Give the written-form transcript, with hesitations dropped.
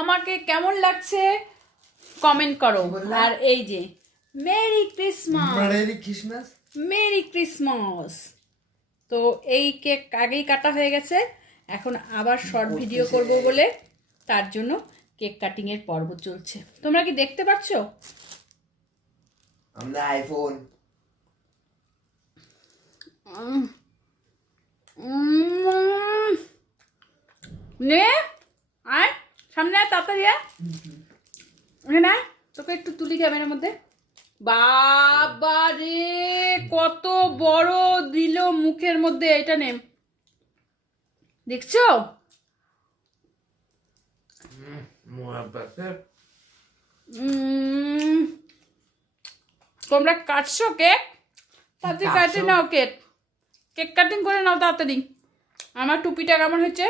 আমাকে কেমন লাগছে কমেন্ট করো। আর এই যে merry Christmas, merry Christmas, merry Christmas. তো এই কেক আগেই কাটা হয়ে গেছে, এখন আবার শর্ট ভিডিও করব বলে তার জন্য কেক কাটিং এর পর্ব চলছে। তোমরা কি দেখতে পাচ্ছ? আমরা আইফোন নে আয় সামনে আয়, তাড়াতাড়ি আয়। এখানে আয়, তোকে একটু তুলি ক্যামেরার মধ্যে। বাবা রে, কত বড় দিল মুখের মধ্যে। এটা নে, দেখছো? তোমরা কাটছো কেক? তাড়াতাড়ি কাটে নাও কেক, কেক কাটিং করে নাও তাড়াতাড়ি। আমার টুপিটা কেমন হয়েছে?